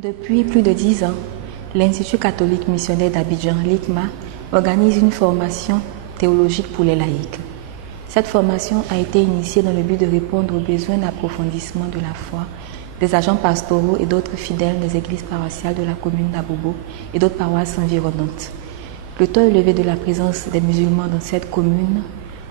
Depuis plus de 10 ans, l'Institut catholique missionnaire d'Abidjan, l'ICMA, organise une formation théologique pour les laïcs. Cette formation a été initiée dans le but de répondre aux besoins d'approfondissement de la foi des agents pastoraux et d'autres fidèles des églises paroissiales de la commune d'Abobo et d'autres paroisses environnantes. Le taux élevé de la présence des musulmans dans cette commune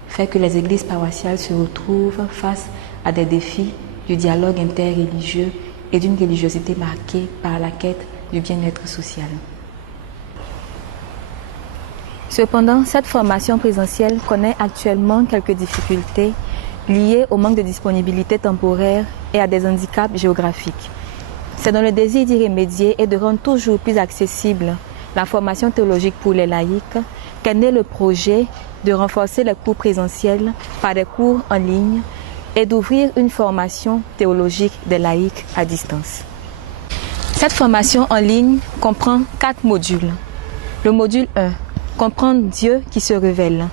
fait que les églises paroissiales se retrouvent face à des défis du dialogue interreligieux et d'une religiosité marquée par la quête du bien-être social. Cependant, cette formation présentielle connaît actuellement quelques difficultés liées au manque de disponibilité temporaire et à des handicaps géographiques. C'est dans le désir d'y remédier et de rendre toujours plus accessible la formation théologique pour les laïcs qu'est né le projet de renforcer les cours présentiels par des cours en ligne et d'ouvrir une formation théologique des laïcs à distance. Cette formation en ligne comprend 4 modules. Le module 1, comprendre Dieu qui se révèle.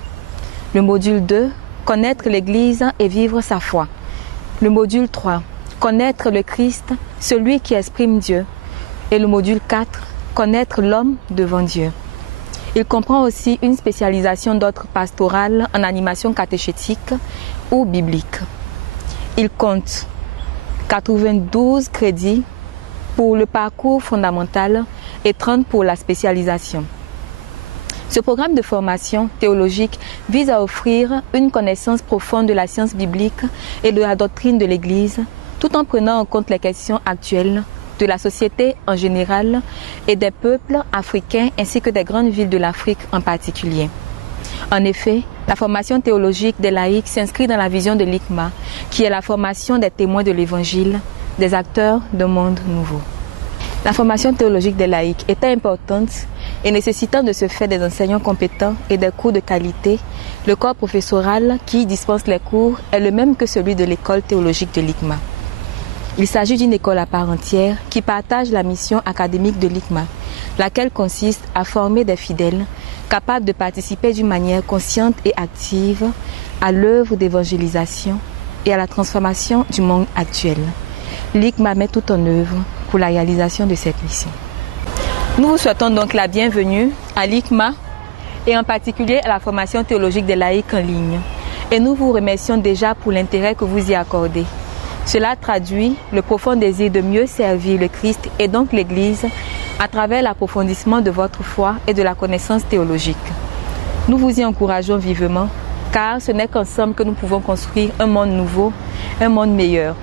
Le module 2, connaître l'Église et vivre sa foi. Le module 3, connaître le Christ, celui qui exprime Dieu. Et le module 4, connaître l'homme devant Dieu. Il comprend aussi une spécialisation d'ordre pastoral en animation catéchétique ou biblique. Il compte 92 crédits pour le parcours fondamental et 30 pour la spécialisation. Ce programme de formation théologique vise à offrir une connaissance profonde de la science biblique et de la doctrine de l'Église, tout en prenant en compte les questions actuelles de la société en général et des peuples africains ainsi que des grandes villes de l'Afrique en particulier. En effet, la formation théologique des laïcs s'inscrit dans la vision de l'ICMA, qui est la formation des témoins de l'Évangile, des acteurs d'un monde nouveau. La formation théologique des laïcs étant importante et nécessitant de ce fait des enseignants compétents et des cours de qualité, le corps professoral qui dispense les cours est le même que celui de l'école théologique de l'ICMA. Il s'agit d'une école à part entière qui partage la mission académique de l'ICMA, laquelle consiste à former des fidèles capables de participer d'une manière consciente et active à l'œuvre d'évangélisation et à la transformation du monde actuel. L'ICMA met tout en œuvre pour la réalisation de cette mission. Nous vous souhaitons donc la bienvenue à l'ICMA et en particulier à la formation théologique des laïcs en ligne. Et nous vous remercions déjà pour l'intérêt que vous y accordez. Cela traduit le profond désir de mieux servir le Christ et donc l'Église à travers l'approfondissement de votre foi et de la connaissance théologique. Nous vous y encourageons vivement, car ce n'est qu'ensemble que nous pouvons construire un monde nouveau, un monde meilleur.